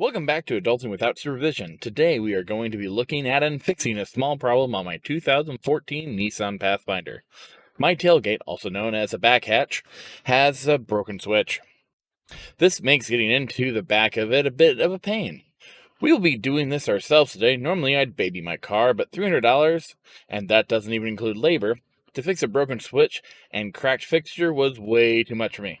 Welcome back to Adulting Without Supervision. Today we are going to be looking at and fixing a small problem on my 2014 Nissan Pathfinder. My tailgate, also known as a BackHatch, has a broken switch. This makes getting into the back of it a bit of a pain. We will be doing this ourselves today. Normally I'd baby my car, but $300, and that doesn't even include labor, to fix a broken switch and cracked fixture was way too much for me.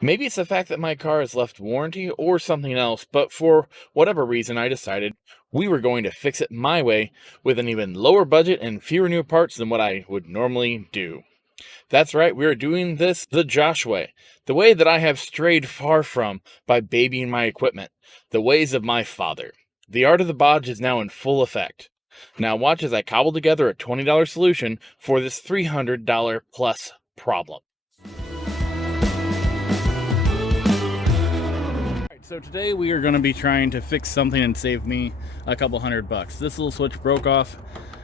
Maybe it's the fact that my car has left warranty or something else, but for whatever reason I decided we were going to fix it my way with an even lower budget and fewer new parts than what I would normally do. That's right, we are doing this the Josh way, the way that I have strayed far from by babying my equipment, the ways of my father. The art of the bodge is now in full effect. Now watch as I cobble together a $20 solution for this $300 plus problem. So today we are going to be trying to fix something and save me a couple $100. This little switch broke off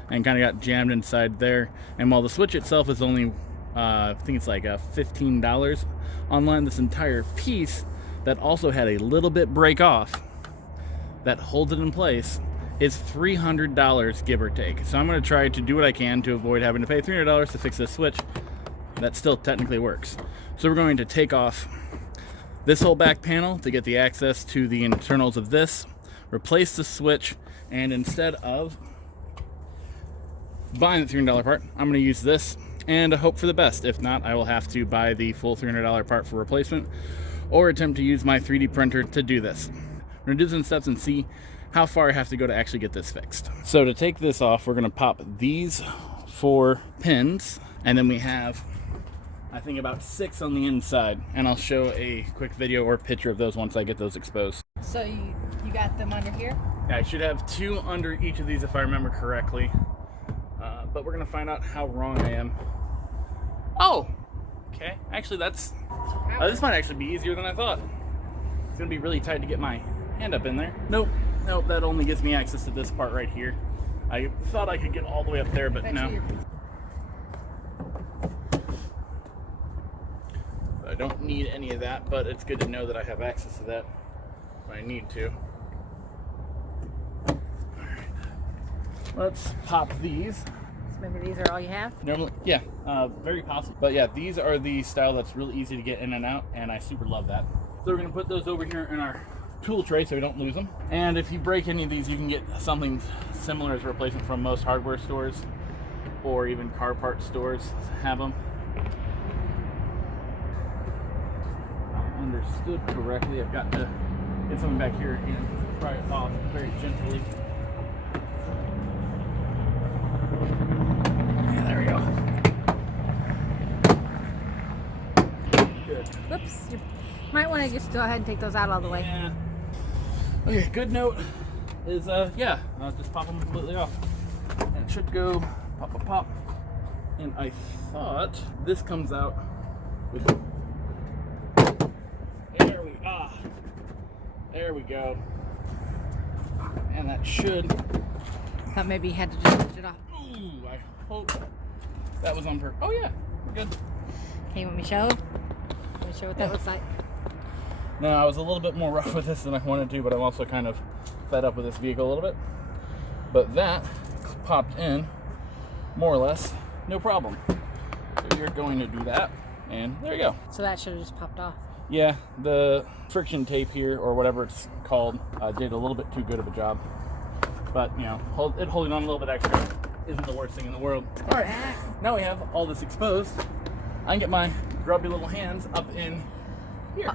and kind of got jammed inside there. And while the switch itself is only, I think it's like $15 online, this entire piece that also had a little bit break off that holds it in place is $300, give or take. So I'm going to try to do what I can to avoid having to pay $300 to fix this switch that still technically works. So we're going to take off this whole back panel to get the access to the internals of this, replace the switch, and instead of buying the $300 part, I'm going to use this and hope for the best. If not, I will have to buy the full $300 part for replacement or attempt to use my 3D printer to do this. I'm going to do this in steps and see how far I have to go to actually get this fixed. So to take this off, we're going to pop these 4 pins, and then we have, I think, about 6 on the inside, and I'll show a quick video or picture of those once I get those exposed. So you got them under here? Yeah, I should have 2 under each of these if I remember correctly, but we're gonna find out how wrong I am. Oh, okay. Actually, this might actually be easier than I thought. It's gonna be really tight to get my hand up in there. Nope, that only gives me access to this part right here. I thought I could get all the way up there, but no. I don't need any of that, but it's good to know that I have access to that when I need to. Alright. Let's pop these. So maybe these are all you have? Normally, yeah, very possible. But yeah, these are the style that's really easy to get in and out, and I super love that. So we're going to put those over here in our tool tray so we don't lose them. And if you break any of these, you can get something similar as a replacement from most hardware stores or even car part stores have them. Understood correctly, I've got to get something back here and pry it off very gently. Yeah, there we go. Good. Whoops. You might want to just go ahead and take those out all the way. Yeah. Okay, good note is, yeah, I'll just pop them completely off. And it should go pop, pop, pop. And I thought this comes out with... There we go. And that should... Thought maybe you had to just lift it off. Ooh, I hope that was on purpose. Oh yeah, we're good. Okay, you want me to show? Let me show what that looks like. No, I was a little bit more rough with this than I wanted to, but I'm also kind of fed up with this vehicle a little bit. But that popped in, more or less, no problem. So you're going to do that, and there you go. So that should have just popped off. Yeah, the friction tape here, or whatever it's called, did a little bit too good of a job. But, you know, holding on a little bit extra isn't the worst thing in the world. Alright, now we have all this exposed. I can get my grubby little hands up in here.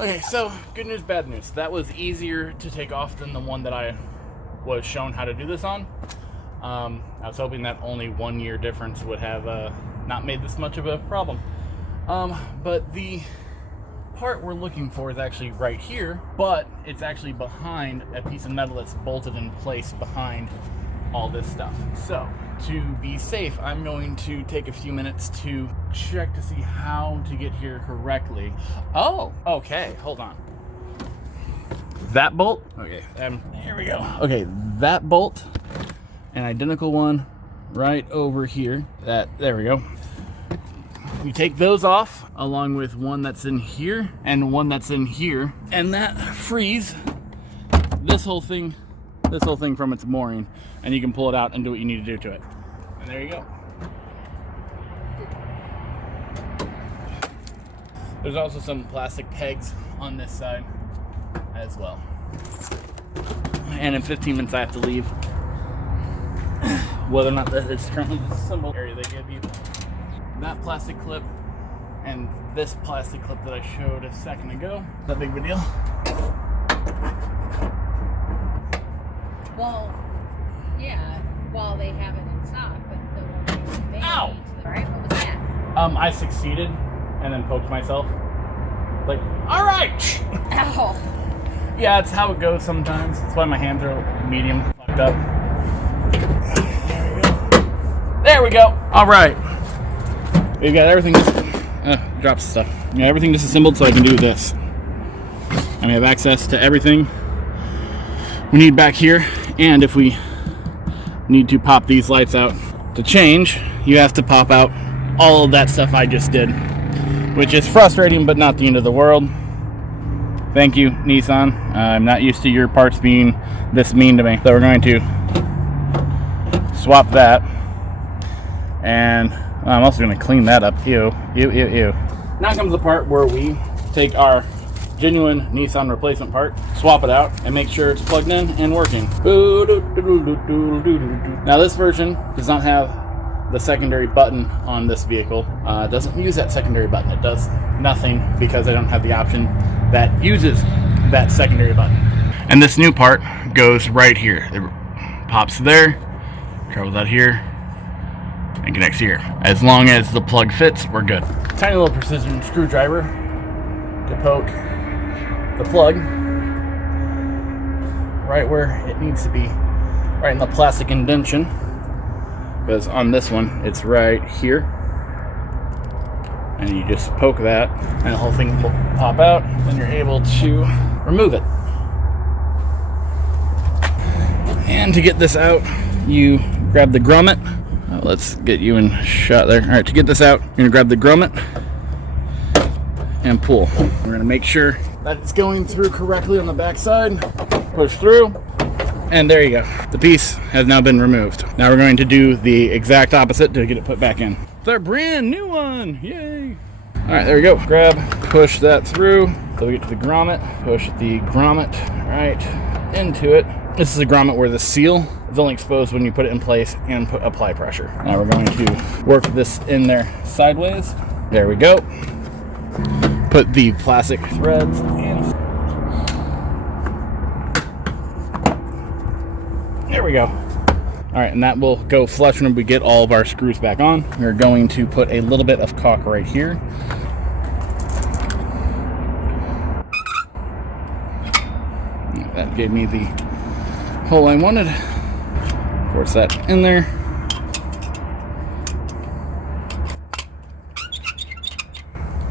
Okay, so good news, bad news. That was easier to take off than the one that I was shown how to do this on. I was hoping that only 1 year difference would have not made this much of a problem. But the part we're looking for is actually right here, but it's actually behind a piece of metal that's bolted in place behind all this stuff. So to be safe, I'm going to take a few minutes to check to see how to get here correctly. Oh, okay, hold on. That bolt, okay, here we go. Okay, that bolt, an identical one right over here. There we go. You take those off along with one that's in here and one that's in here, and that frees this whole thing from its mooring, and you can pull it out and do what you need to do to it. And there you go. There's also some plastic pegs on this side as well. And in 15 minutes I have to leave. Whether or not that is currently the symbol area they give you. That plastic clip and this plastic clip that I showed a second ago. That big of a deal. Well, yeah, while they have it in stock, but the one they Ow! Right? What was that? I succeeded and then poked myself. Like, alright! Ow! Yeah, it's how it goes sometimes. That's why my hands are medium fucked up. There we go. Alright. We've got everything drops stuff. We got everything disassembled so I can do this. And we have access to everything we need back here. And if we need to pop these lights out to change, you have to pop out all of that stuff I just did. Which is frustrating, but not the end of the world. Thank you, Nissan. I'm not used to your parts being this mean to me. So we're going to swap that. And I'm also going to clean that up. Ew, ew, ew, ew. Now comes the part where we take our genuine Nissan replacement part, swap it out, and make sure it's plugged in and working. Now this version does not have the secondary button on this vehicle. It doesn't use that secondary button. It does nothing because I don't have the option that uses that secondary button. And this new part goes right here. It pops there, travels out here, and connects here. As long as the plug fits, we're good. Tiny little precision screwdriver to poke the plug right where it needs to be, right in the plastic indentation. Because on this one, it's right here. And you just poke that, and the whole thing will pop out, and you're able to remove it. And to get this out, you grab the grommet. Let's get you in shot there. All right, to get this out, you're gonna grab the grommet and pull. We're gonna make sure that it's going through correctly on the back side. Push through. And there you go. The piece has now been removed. Now we're going to do the exact opposite to get it put back in. It's our brand new one. Yay. All right, there we go. Grab, push that through. So we get to the grommet, push the grommet right into it. This is a grommet where the seal is only exposed when you put it in place and apply pressure. Now we're going to work this in there sideways. There we go. Put the plastic threads in. There we go. All right, and that will go flush when we get all of our screws back on. We're going to put a little bit of caulk right here. That gave me the hole I wanted. Force that in there.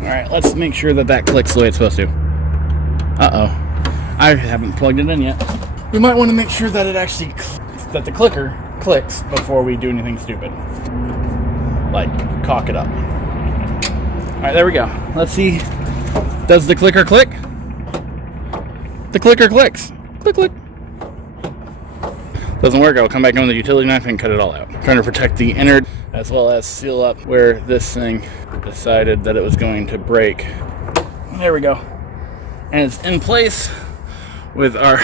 All right, let's make sure that that clicks the way it's supposed to. Uh-oh. I haven't plugged it in yet. We might want to make sure that it actually that the clicker clicks before we do anything stupid, like caulk it up. All right, there we go. Let's see. Does the clicker click? The clicker clicks. Click, click. Doesn't work. I'll come back in with the utility knife and cut it all out. Trying to protect the innard as well as seal up where this thing decided that it was going to break. There we go. And it's in place with our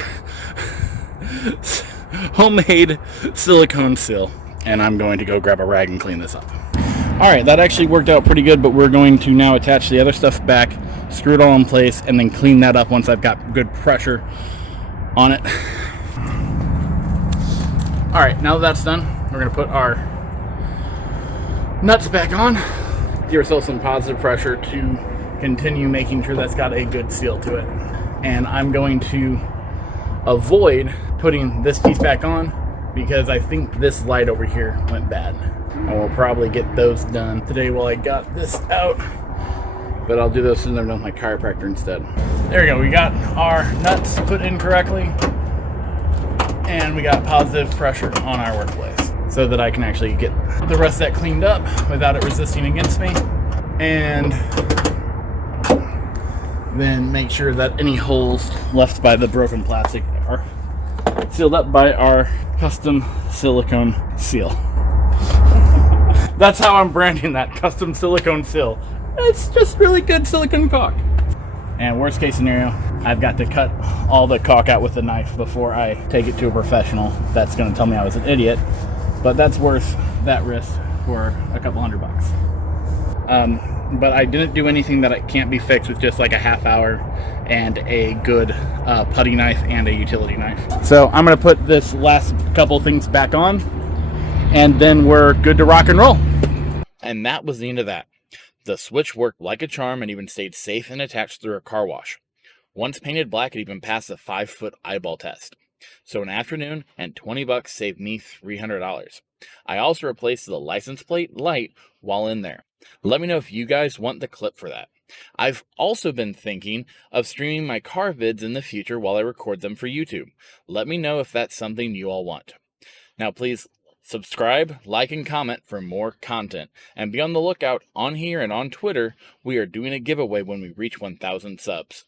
homemade silicone seal, and I'm going to go grab a rag and clean this up. Alright, that actually worked out pretty good, but we're going to now attach the other stuff back, screw it all in place, and then clean that up once I've got good pressure on it. Alright, now that that's done, we're going to put our nuts back on. Give yourself some positive pressure to continue making sure that's got a good seal to it. And I'm going to avoid putting this piece back on because I think this light over here went bad. And we'll probably get those done today while I got this out. But I'll do those soon as I'm done with my chiropractor instead. There we go. We got our nuts put in correctly. And we got positive pressure on our workplace so that I can actually get the rest of that cleaned up without it resisting against me. and then make sure that any holes left by the broken plastic are sealed up by our custom silicone seal. That's how I'm branding that, custom silicone seal. It's just really good silicone caulk. And worst case scenario, I've got to cut all the caulk out with a knife before I take it to a professional. That's going to tell me I was an idiot, but that's worth that risk for a couple $100. But I didn't do anything that it can't be fixed with just like a half hour and a good putty knife and a utility knife. So I'm going to put this last couple things back on, and then we're good to rock and roll. And that was the end of that. The switch worked like a charm and even stayed safe and attached through a car wash. Once painted black, it even passed the 5-foot eyeball test. So an afternoon and $20 saved me $300. I also replaced the license plate light while in there. Let me know if you guys want the clip for that. I've also been thinking of streaming my car vids in the future while I record them for YouTube. Let me know if that's something you all want. Now please subscribe, like, and comment for more content. And be on the lookout on here and on Twitter. We are doing a giveaway when we reach 1,000 subs.